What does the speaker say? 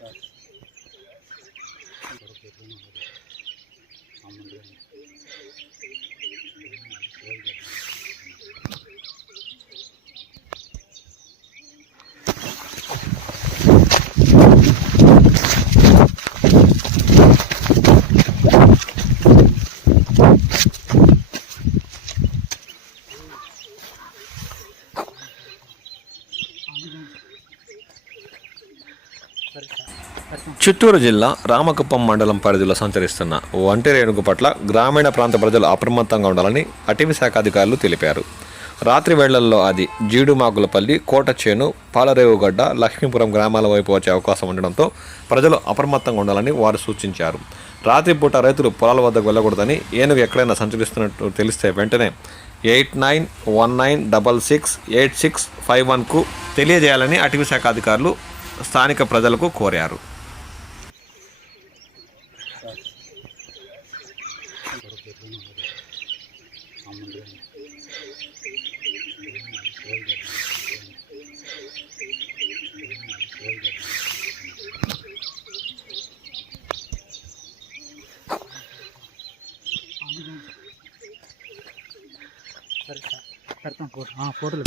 Thanks. Chittoor జిల్లా రామకుప్పం మండలం పరిధిలో సంచరిస్తున్న ఒంటి రేణుగు పట్ల గ్రామీణ ప్రాంత ప్రజలు అప్రమత్తంగా ఉండాలని అటవీ శాఖ అధికారులు తెలిపారు. రాత్రి వేళల్లో అది జీడుమాకులపల్లి కోటచేను పాలరేవుగడ్డ లక్ష్మీపురం గ్రామాల వైపు వచ్చే అవకాశం ఉండడంతో ప్రజలు అప్రమత్తంగా ఉండాలని వారు సూచించారు. రాత్రిపూట రైతులు పొలాల వద్దకు వెళ్ళకూడదని ఏనుగు ఎక్కడైనా సంచరిస్తున్నట్టు తెలిస్తే వెంటనే eight nine one nine double six eight six five వన్కు తెలియజేయాలని అటవీ శాఖ అధికారులు స్థానిక ప్రజలకు కోరారు. సరే సార్ పెడతాం ఫోటోలు